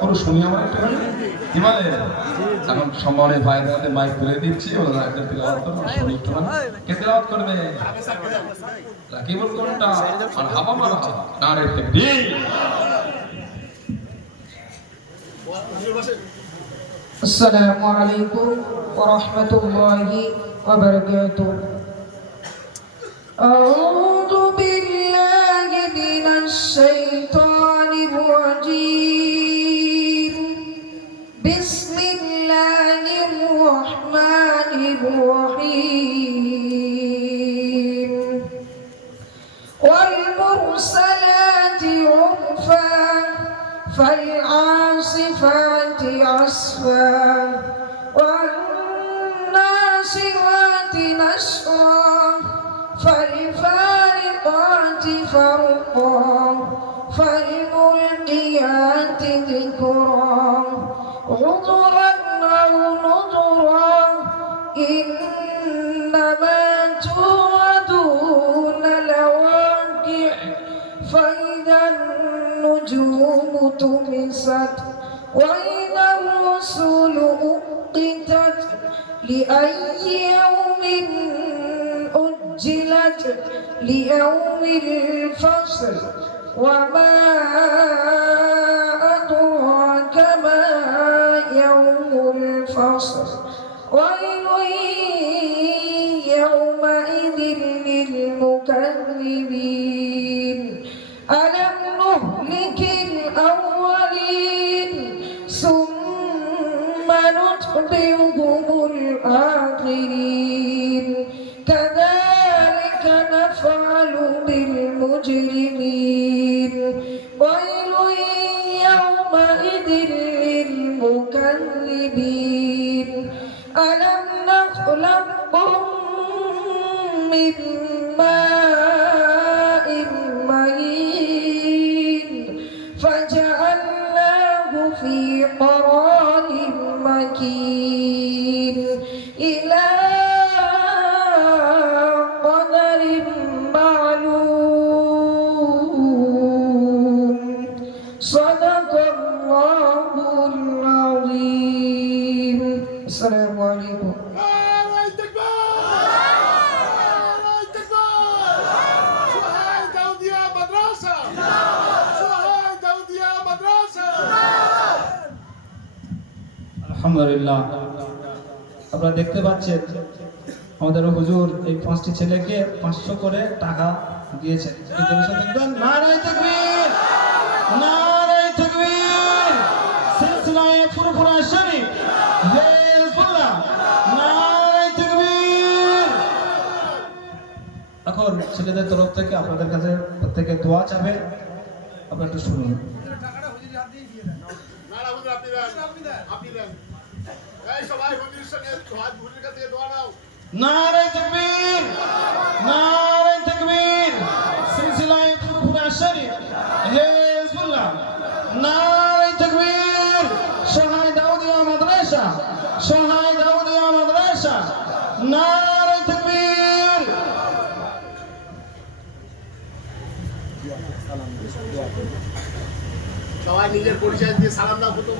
করো শুনি আমার একটু কি বলে এখন সম্মানের ভাইয়ের হাতে মাইক তুলে দিচ্ছি ওরা একটা তিলাওয়াত করো শুনি একটু কে তিলাওয়াত করবে রাকিবুল কোনটা আর হাবা মারা নারে তাকবীর আসসালামু আলাইকুম ওয়া রাহমাতুল্লাহি ওয়া বারাকাতুহু আউযু বিল্লাহি মিনাশ শাইতানির রাজীম বিসমিল্লাহির রাহমানির রহিম ওয়াল মুরসালাতি উরফা فالعاصفات عصفا والناشرات نشرا فالفارقات فرقا فالملقيات ذكرا عذرا أو نذرا إنما توعدون لواقع فإذا النجوم طمست وإذا الرسل أقتت لأي يوم أجلت ليوم الفصل وما أدراك ما يوم الفصل ويل يومئذ للمكذبين ألم نهلك الأولين ثم نتبعهم الآخرين كذلك نفعل بالمجرمين ويل يومئذ للمكذبين ألم نخلقكم من ماء مهين فجعلناه في قرار مكين إلى قدر معلوم صدق الله العظيم السلام عليكم আলহামদুলিল্লাহ আপনারা দেখতে পাচ্ছেন আমাদের হুজুর এই 5টি ছেলেকে 500 করে টাকা দিয়েছেন নারায়ে তাকবীর নারায়ে তাকবীর সিলসিলায়ে ফুরফুরা শরীফ হিজবুল্লাহ নারায়ে তাকবীর এখন ছেলেদের তরফ থেকে আপনাদের কাছে প্রত্যেকে দোয়া চাবে আপনারা একটু শুনুন টাকাটা হুজুরের হাত দিয়ে দেন না হুজুর আপনি দেন এই সবাই হুজুরের সঙ্গে হাত হুজুরের কাছে দোয়া নাও নারায়ে তাকবীর নারায়ে তাকবীর সিলসিলায়ে ফুরফুরা শরীফ হিজবুল্লাহ নারায়ে তাকবীর সহায় দাউদিয়া মাদ্রাসা সহায় দাউদিয়া মাদ্রাসা নারায়ে তাকবীর সবাই নিজের পরিচয় দিয়ে সালাম দাও প্রথম